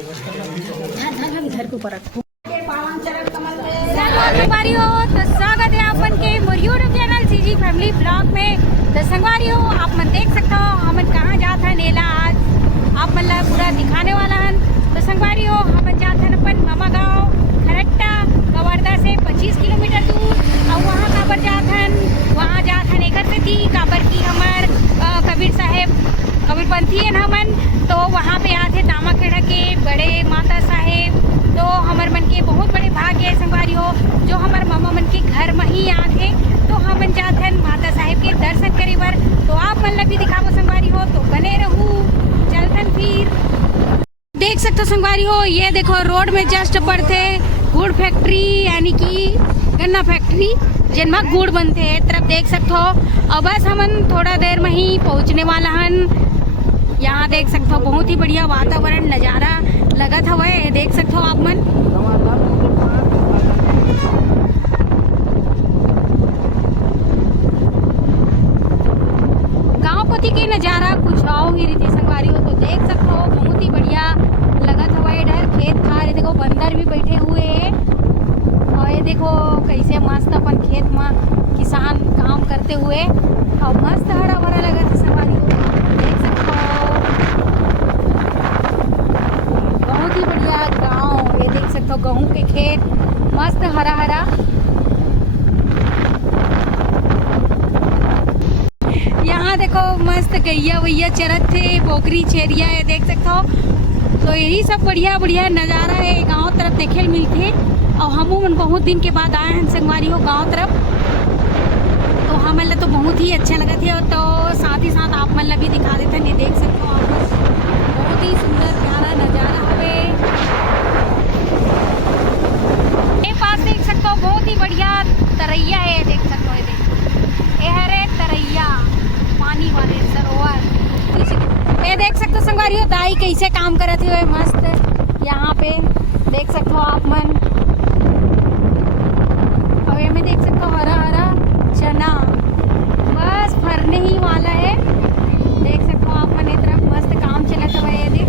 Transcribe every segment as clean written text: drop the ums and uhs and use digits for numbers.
घर के ऊपर रखो। संगवारियों तो स्वागत है अपन के मोर YouTube channel CG family blog में। तो संगवारियों आप मन देख सकते हो हमन कहाँ जात है नेला आज आप मन ला पूरा दिखाने वाला हन। तो संगवारियों हमन जात हन अपन मामा गाँव खरट्टा कवर्धा से 25 किलोमीटर दूर। और वहाँ काबर जात हन, वहाँ जात हन एकर से थी काबर की हमार कबीर साहेब कबीरपंथी है हमन। तो वहाँ पे आते दामाखेड़ा के बड़े माता साहेब। तो हमार मन के बहुत बड़े भाग्य है संगवारी हो जो हमार मामा मन के घर में ही आते। तो हमन जाते हैं माता साहेब के दर्शन करे बर। तो आप मन ला भी दिखावो संगवारी हो, तो बने रहू चलतन फिर। देख सकते हो संगवारी हो, ये देखो रोड में जस्ट पड़ते गुड़ फैक्ट्री यानी कि गन्ना फैक्ट्री जिनमें गुड़ बनते हैं तरफ देख सकते हो। और बस हमन थोड़ा देर में ही पहुँचने वाला हन। यहाँ देख सकते हो बहुत ही बढ़िया वातावरण नज़ारा लगत हवे, देख सकते हो आप मन। गांव पति के नज़ारा कुछ आओ ही रीति संगवारी हो, तो देख सकते हो बहुत ही बढ़िया लगत हवे। इधर खेत खार देखो बंदर भी बैठे हुए हैं। और ये देखो कैसे मस्त अपन खेत में किसान काम करते हुए और मस्त हरा भरा लगत है संगवारी हो, देख सकते हो बहुत ही बढ़िया गांव। ये देख सकते हो गेहूं के खेत मस्त हरा हरा। यहाँ देखो मस्त गैया वैया चरत थे, बोकरी छेरिया है देख सकते हो। तो यही सब बढ़िया बढ़िया नज़ारा है गांव तरफ देखे मिलते। और हम बहुत दिन के बाद आए हैं संगवारी हो गांव तरफ। तो हमें तो बहुत ही अच्छा लगा थे। तो साथ ही साथ आप मन भी दिखा देते हैं, देख सकते हो आप बहुत ही सुंदर प्यारा नज़ारा हवे। ये पास देख सकते हो बहुत ही बढ़िया तरैया है, देख सकते हो ये है तरैया पानी वाले सरोवर। ये देख सकते हो संगवारी हो दाई कैसे काम करते हुए मस्त यहाँ पे देख सकते हो आप मन। और ये में देख सकते हो हरा हरा चना बस भरने ही वाला है, देख सकते हो आप मन। एक तरफ मस्त काम चलता हुआ है देख।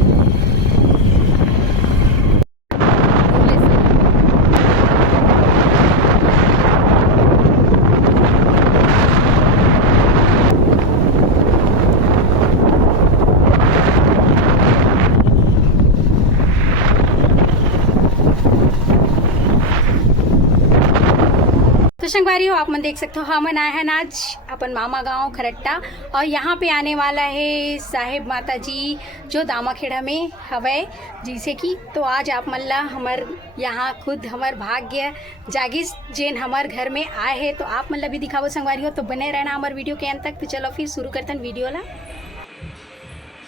संगवारी हो आप मन देख सकते हो हमन आए हैं आज अपन मामा गांव खरट्टा। और यहाँ पे आने वाला है साहेब माता जी जो दामाखेड़ा में हवे जिसे कि। तो आज आप मन ला हमार यहाँ खुद हमार भाग्य जागिस जेन हमार घर में आए हैं। तो आप मन ला भी दिखावो संगवारी हो, तो बने रहना हमारे वीडियो के अंत तक। तो चलो फिर शुरू करते हैं वीडियो ला।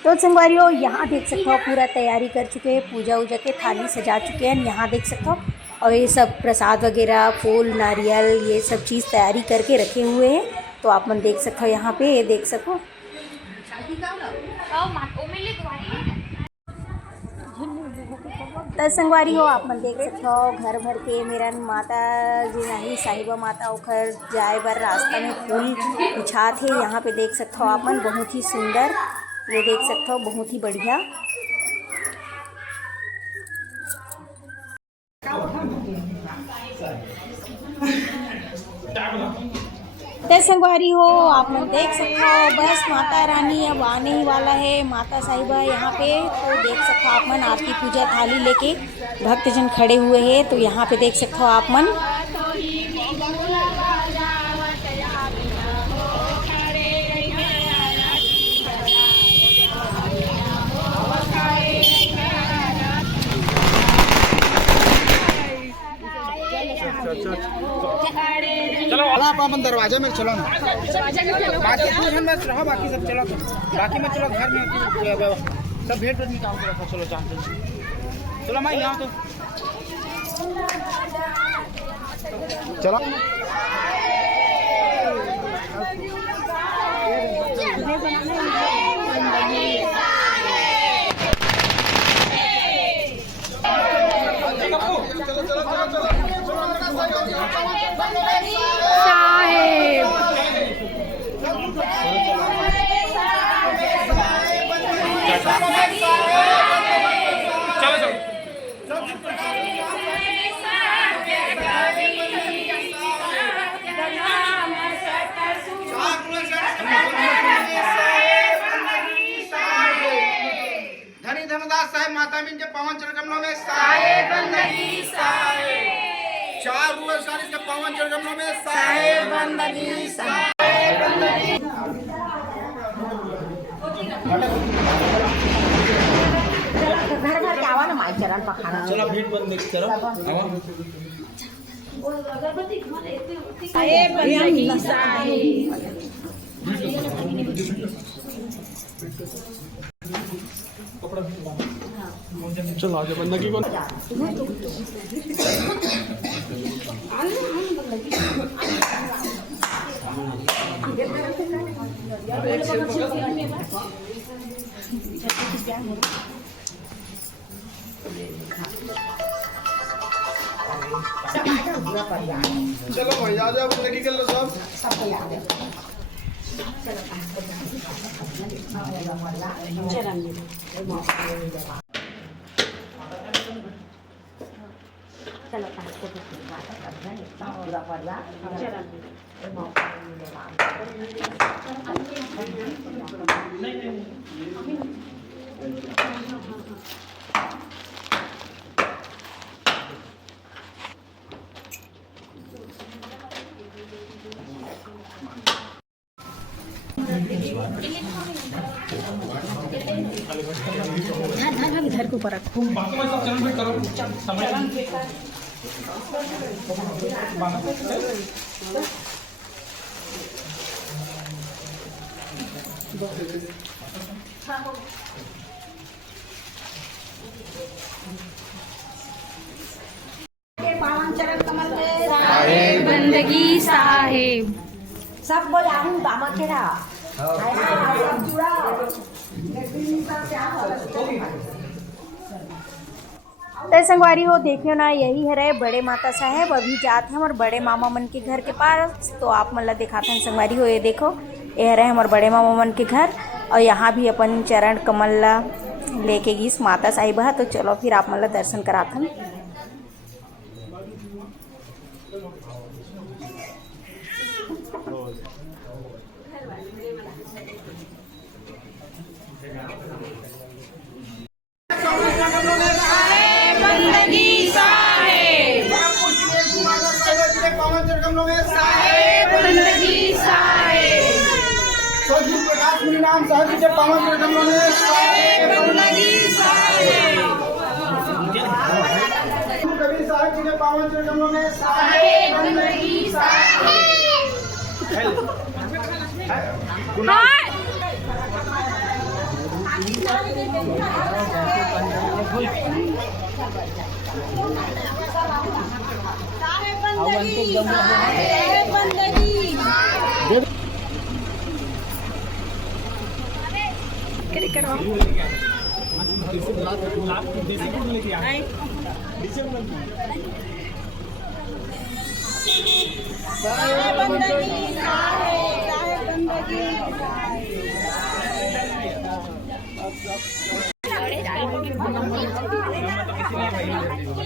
तो संगवारी हो यहाँ देख सकते हो पूरा तैयारी कर चुके हैं, पूजा वूजा के थाली सजा चुके हैं यहाँ देख सकते हो। और ये सब प्रसाद वगैरह फूल नारियल ये सब चीज़ तैयारी करके रखे हुए हैं। तो आप मन देख सकते हो यहाँ पे ये देख सको। तो संगवारी हो आप मन देख सकते हो घर भर के मेरा माता जी नहीं साहिबा माता ओखर जाए बर रास्ता में फूल बिछा थे यहाँ पे देख सकते हो आप मन। बहुत ही सुंदर ये देख सकते हो बहुत ही बढ़िया। तो संगवारी हो आप लोग देख सकते हो बस माता रानी अब आने ही वाला है माता साहिबा यहाँ पे। तो देख सकते हो आप मन आरती पूजा थाली लेके भक्तजन खड़े हुए हैं। तो यहाँ पे देख सकते हो आप मन। चलो आप अपन दरवाजा में चलो ना, बाकी पूछन बस रहो, बाकी सब चलो, बाकी में चलो घर में सब भेंट वेट निकाल के रखो। चलो चाहते चलो मैं यहाँ तो चलो साहेब धर्मदास साहेब माता के पावन चरण कमलों में साहेब बंदगी साहेब। 4 रूरल साइंस के पावन चरण कमलों में साहेब बंदगी साहेब बंदगी। घर घर के आवा ना माई चरण पखाना। चलो भेंट बंद करो। साहेब बंदगी साहेब। चलो आगे बंदगी कौन चलो भाई आ जाओ बंदगी कर लो सब। चलो पूरा परिवार घर के ऊपर रखो। पावन चरण कमल में साहेब बंदगी साहेब। सब बोल आहू दामा केड़ा सब जुड़ा। तो संगवारी हो देखियो ना, यही है रहे बड़े माता साहेब। अभी जाते हैं हमारे बड़े मामा मन के घर के पास, तो आप मतलब दिखाते हैं संगवारी हो। ये देखो ये रहे हमारे बड़े मामा मन के घर, और यहाँ भी अपन चरण कमल ला लेके गई माता साहिब है। तो चलो फिर आप मतलब दर्शन कराते हैं। बंदगी साहेब। पावन चरण कमलों में साहेब बंदगी साहेब। सदगुरु प्रकाश मुनि नाम साहब जी के पावन चरण कमलों में साहेब बंदगी साहेब। कबीर साहब जी के पावन चरण कमलों में साहेब बंदगी साहेब।